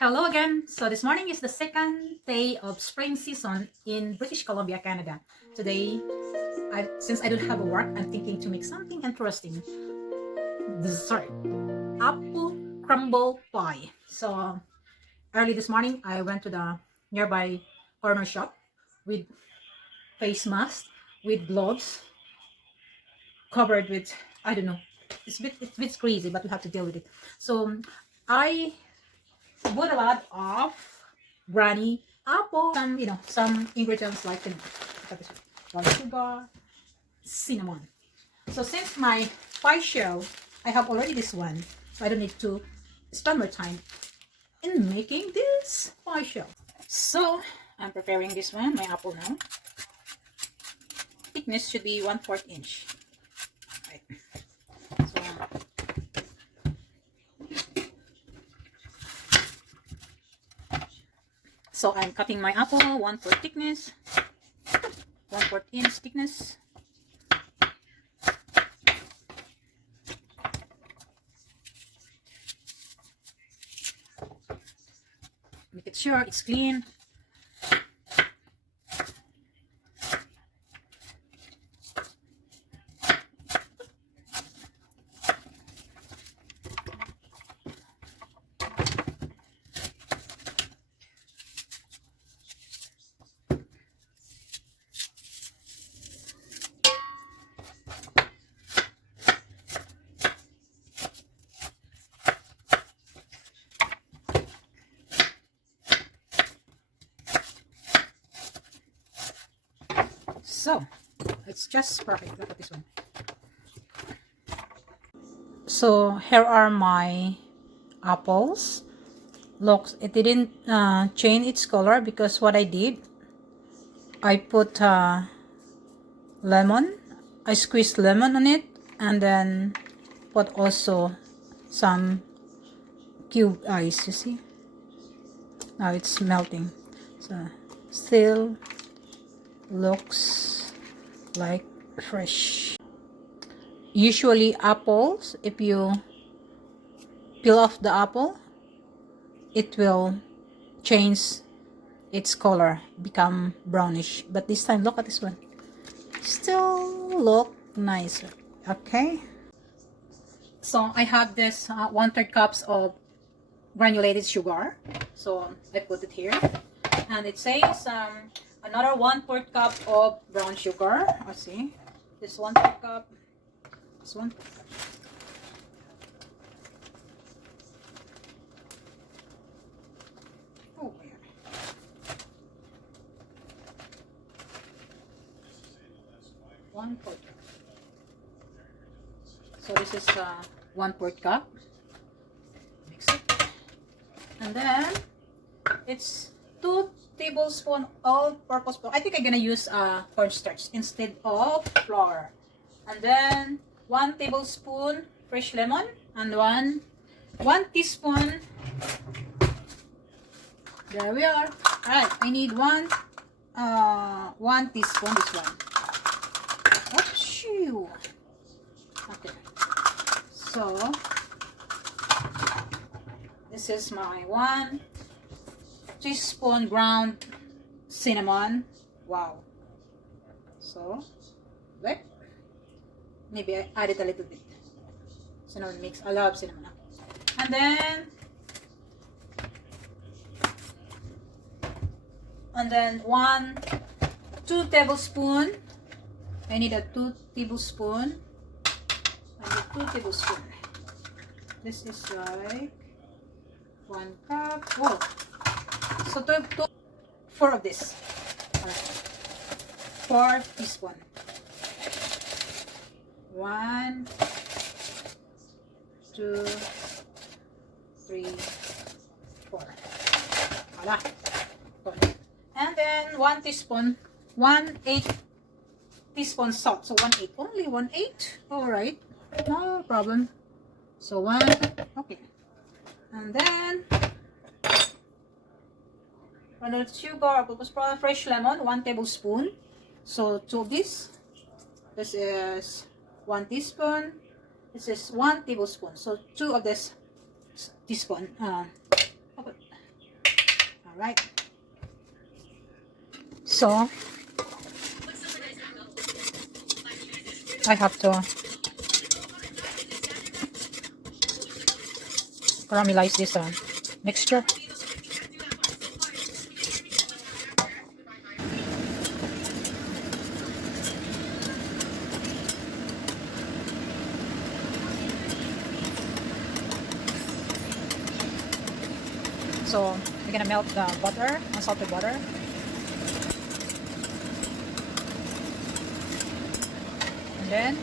Hello again. So this morning is the second day of spring season in British Columbia, Canada. Today, since I don't have a work, I'm thinking to make something interesting. Dessert, apple crumble pie. So early this morning, I went to the nearby corner shop with face mask, with gloves, covered with, I don't know. It's a bit crazy, but we have to deal with it. So I bought a lot of granny apple, some ingredients like brown sugar, cinnamon. So since my pie shell, I have already this one, so I don't need to spend more time in making this pie shell. So I'm preparing this one, my apple now. Thickness should be 1/4 inch. Right. So I'm cutting my apple 1/4 thickness, 1/4 inch thickness. Make it sure it's clean. So it's just perfect. Look at this one. So here are my apples. Look, it didn't change its color because what I did, I put lemon. I squeezed lemon on it and then put also some cube ice. You see? Now it's melting. So still looks like fresh. Usually apples, if you peel off the apple, it will change its color, become brownish. But this time, look at this one. Still look nicer. Okay. So I have this 1/3 cups of granulated sugar. So I put it here. And it says another 1/4 cup of brown sugar. Let's see. This 1/4 cup. This one. Oh, yeah. One-fourth. So this is 1/4 cup. Mix it. And then it's 2 tablespoons all-purpose flour. I think I'm gonna use cornstarch instead of flour. And then 1 tablespoon fresh lemon and 1 teaspoon. There we are. Alright, I need 1 teaspoon this one. Oops, okay. So this is my 1 teaspoon ground cinnamon. Wow. So like maybe I add it a little bit. Cinnamon mix. I love cinnamon. And then 2 tablespoon. I need a 2 tablespoon. I need 2 tablespoon. This is like 1 cup. Whoa. So 4 of this. Alright. 4 teaspoon. 1, 2, 3, 4. Voila. And then 1 teaspoon, 1/8 teaspoon salt. So 1/8, only 1/8. All right, no problem. So 1, okay. And then sugar, fresh lemon, 1 tablespoon. So 2 of this. This is 1 teaspoon. This is 1 tablespoon. So 2 of this teaspoon. Okay. right? So I have to caramelize this mixture. So we're gonna melt the butter, unsalted butter. And then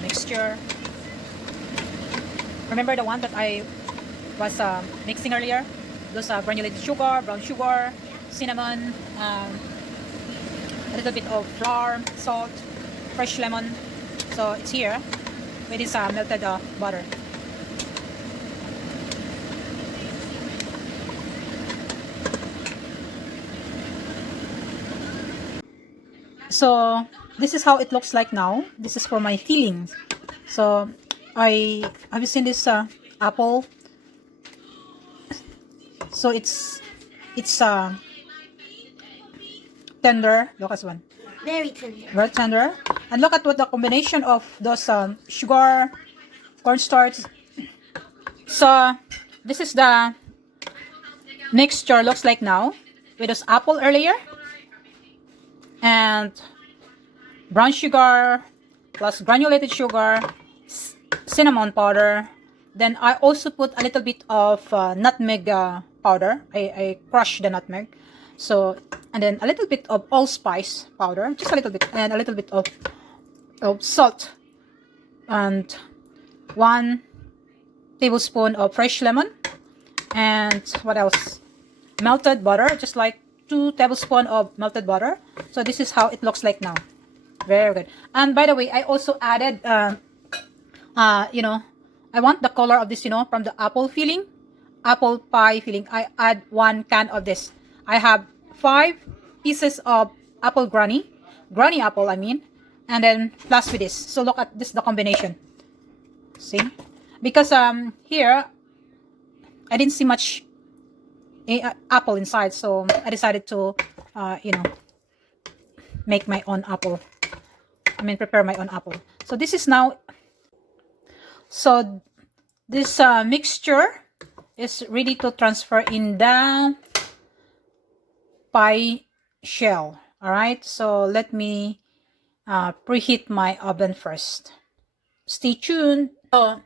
mixture. Remember the one that I was mixing earlier? Those granulated sugar, brown sugar, cinnamon, a little bit of flour, salt, fresh lemon. So it's here with this melted butter. So this is how it looks like now. This is for my fillings. So have you seen this apple? So it's tender. Look at this one. Very tender. Very tender. And look at what the combination of those sugar, cornstarch. So this is the mixture looks like now with those apple earlier and brown sugar plus granulated sugar, cinnamon powder. Then I also put a little bit of nutmeg powder. I crushed the nutmeg. So, and then a little bit of allspice powder, just a little bit, and a little bit of salt, and 1 tablespoon of fresh lemon, and what else? Melted butter, just like 2 tablespoons of melted butter. So this is how it looks like now. Very good. And by the way, I also added, you know, I want the color of this, you know, from the apple filling, apple pie filling. I add 1 can of this. I have 5 pieces of apple granny apple, I mean, and then plus with this. So look at this, the combination. See, because here I didn't see much apple inside, so I decided to, you know, make my own apple. I mean, prepare my own apple. So this is now. So this mixture is ready to transfer in the pie shell. All right, so let me preheat my oven first. Stay tuned. So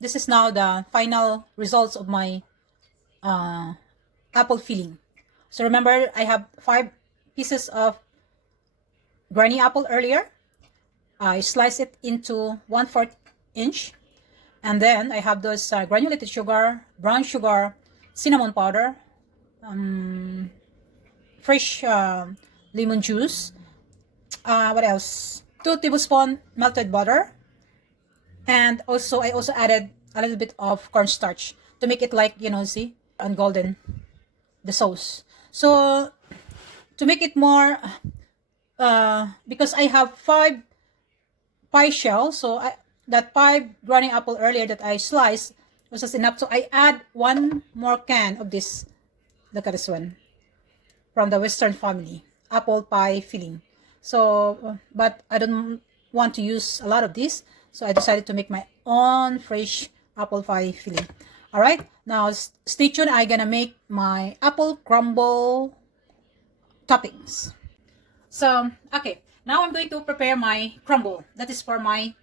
this is now the final results of my apple filling. So remember, I have 5 pieces of granny apple earlier. I slice it into 1/4 inch, and then I have those granulated sugar, brown sugar, cinnamon powder, fresh lemon juice, what else? 2 tablespoons melted butter, and also I also added a little bit of cornstarch to make it like, you know, see, and golden, the sauce. So to make it more, because I have 5 pie shells, so that 5 granny apple earlier that I sliced was just enough. So I add 1 more can of this. Look at this one, from the Western family, apple pie filling. So, but I don't want to use a lot of this, so I decided to make my own fresh apple pie filling. All right, now stay tuned. I'm gonna make my apple crumble toppings. So, okay, now I'm going to prepare my crumble. That is for my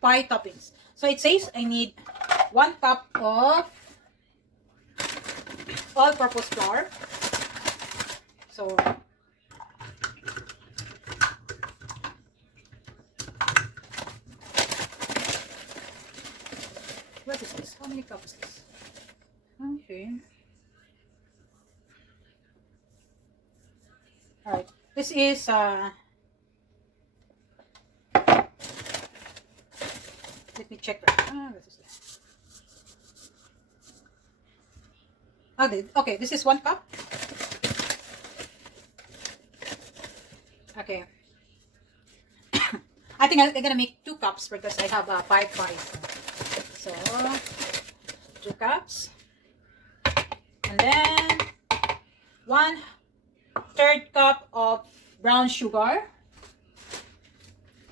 pie toppings. So it says I need 1 cup of all-purpose flour. So what is this? How many cups is this? Okay. All right. This is let me check that. What is this? Okay, this is 1 cup. Okay. I think I'm gonna make 2 cups because I have 5 pies. So 2 cups, and then 1/3 cup of brown sugar.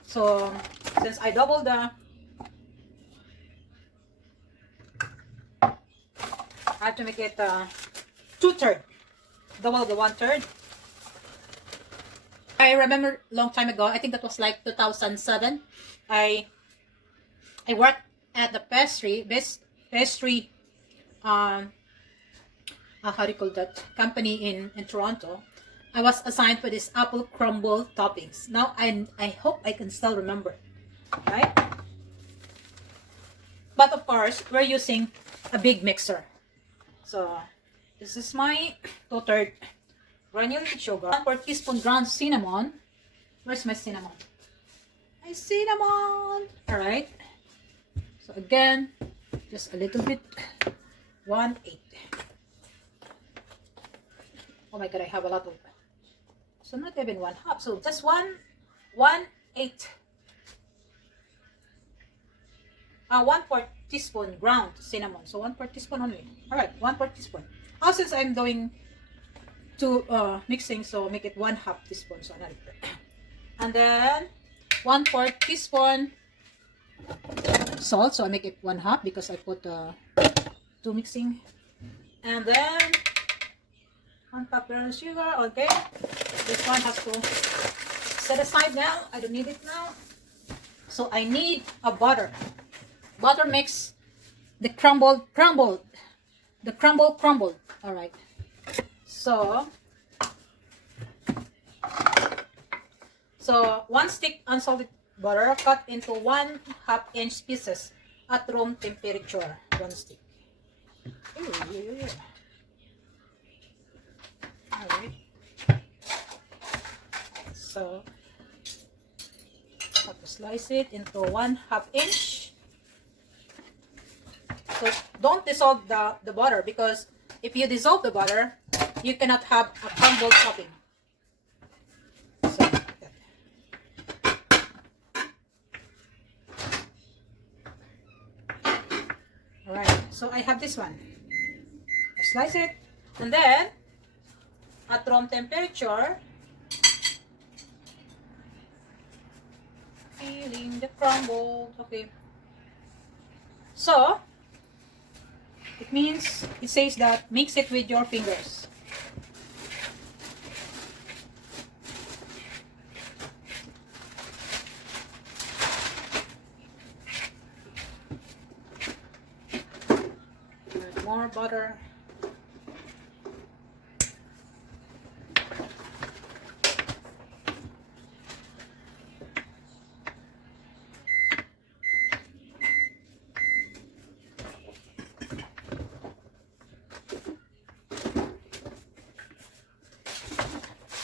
So since I doubled the, I have to make it 2/3, double the 1/3. I remember long time ago, I think that was like 2007. I worked at the pastry how do you call that company in Toronto. I was assigned for this apple crumble toppings. Now I hope I can still remember, right? But of course, we're using a big mixer. So this is my 2/3 granulated sugar, 1/4 teaspoon ground cinnamon. Where's my cinnamon? My cinnamon. All right. So again, just a little bit. 1/8. Oh my god, I have a lot of. So not even 1/2. So just 1/8. 1/4 teaspoon ground cinnamon. So 1/4 teaspoon only. All right, 1/4 teaspoon. Since I'm doing 2 mixing, so make it 1/2 teaspoon. So another. And then 1/4 teaspoon salt. So I make it 1/2 because I put 2 mixing. And then 1 cup brown sugar. Okay, this one has to set aside now. I don't need it now. So I need a butter. Butter makes the crumbled. The crumbled. All right. So 1 stick unsalted butter cut into 1/2 inch pieces at room temperature. 1 stick. Ooh. All right. So have to slice it into 1/2 inch. So don't dissolve the butter, because if you dissolve the butter, you cannot have a crumbled topping. So, alright, so I have this one. I slice it, and then at room temperature, feeling the crumble. Okay. So it means, it says that mix it with your fingers. Add more butter.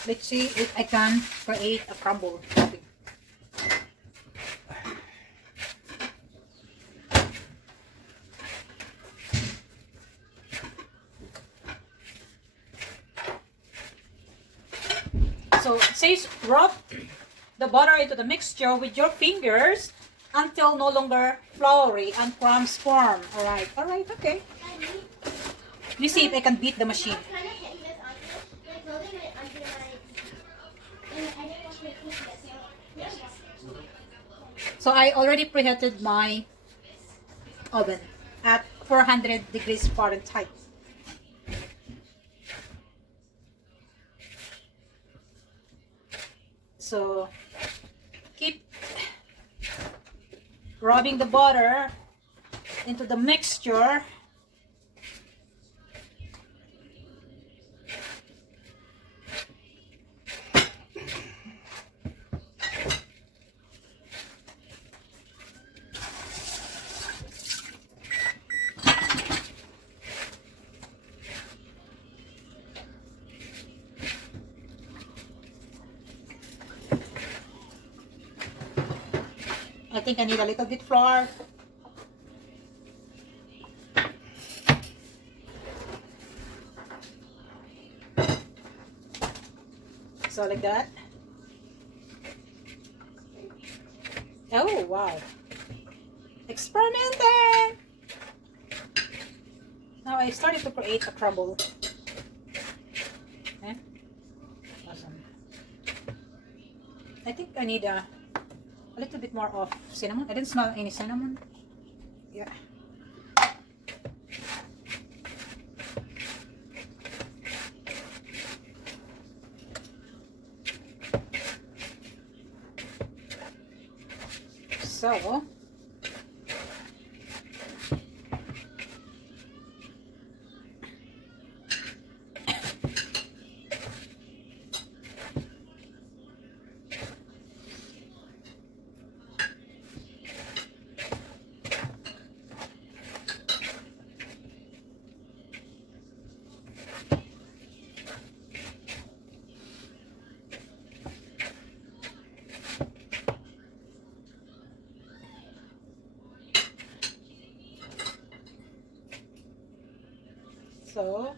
Let's see if I can create a crumble topping. So it says rub the butter into the mixture with your fingers until no longer floury and crumbs form. Alright, okay. Let's see if I can beat the machine. So I already preheated my oven at 400 degrees Fahrenheit. So keep rubbing the butter into the mixture. I think I need a little bit flour. So like that. Oh, wow. Experimenting! Now I started to create a crumble. Okay. Awesome. I think I need a little bit more of cinnamon. I didn't smell any cinnamon. Yeah. So,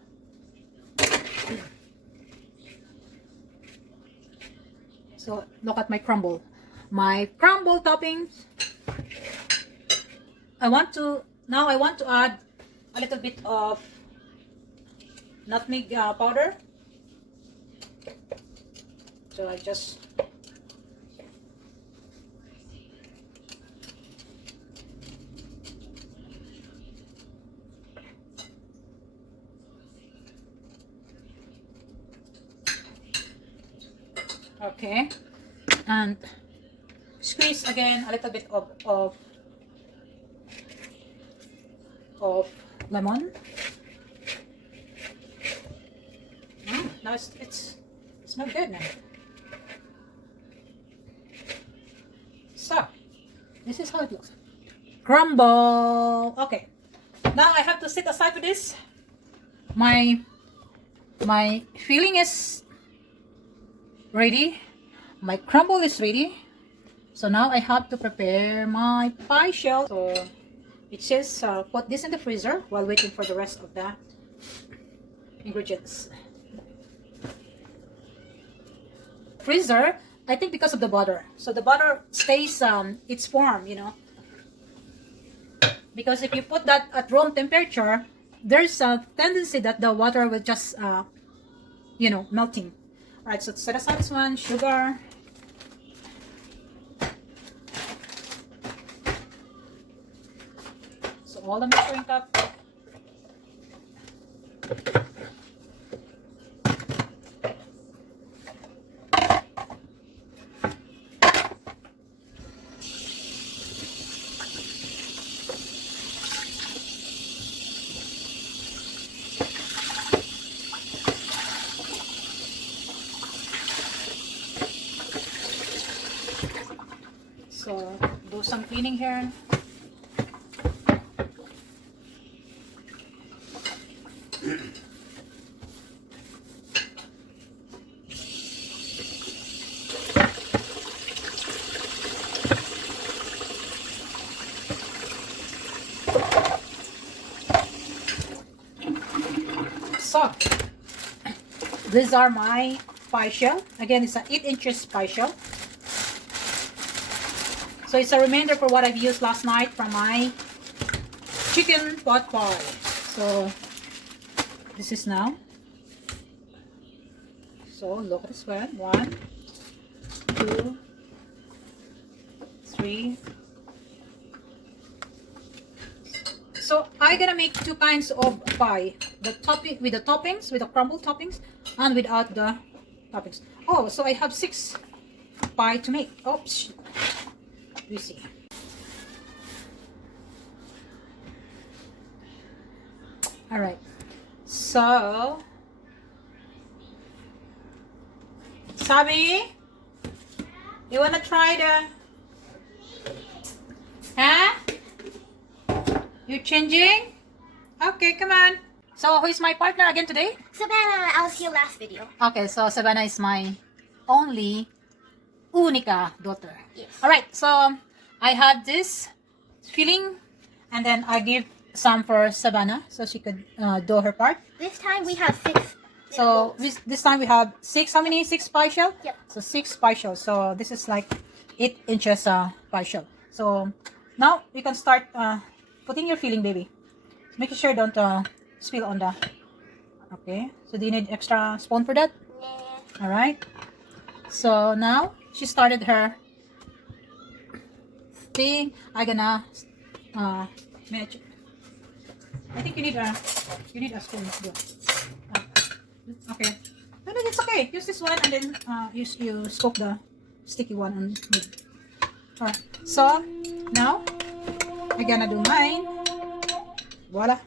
so look at my crumble. My crumble toppings. I want to add a little bit of nutmeg powder. So I just okay, and squeeze again a little bit of lemon. Now it's smells good now. So this is how it looks. Crumble. Okay. Now I have to sit aside for this. My filling is ready. My crumble is ready. So now I have to prepare my pie shell. So it says put this in the freezer while waiting for the rest of the ingredients. Freezer, I think because of the butter. So the butter stays its form, you know. Because if you put that at room temperature, there's a tendency that the water will just you know, melting. Alright, so set aside this one, sugar. So all the measuring cup. So do some cleaning here. So these are my pie shell. Again, it's an 8 inches pie shell. So it's a remainder for what I've used last night from my chicken pot pie. So this is now. So look at this one. 1, 2, 3. So I'm gonna make 2 kinds of pie. The topping with the toppings, with the crumble toppings, and without the toppings. Oh, so I have 6 pie to make. Oops. You see. All right. So, Sabi, you wanna try the? Huh? You changing? Okay, come on. So, who is my partner again today? Savannah, I was here last video. Okay, so Savannah is my only única daughter. Yes. All right, so I have this filling, and then I give some for Savannah so she could do her part. This time we have 6. So this time we have 6. How many? 6 pie shell? Yep. So 6 pie shells. So this is like 8 inches partial. So now you can start putting your filling, baby. Make sure don't spill on the. Okay. So do you need extra spoon for that? Nah. All right. So now she started her thing. I gonna match. I think you need a spoon. Okay. No, it's okay. Use this one and then you scoop the sticky one and move. Alright. So now I'm gonna do mine. Voila.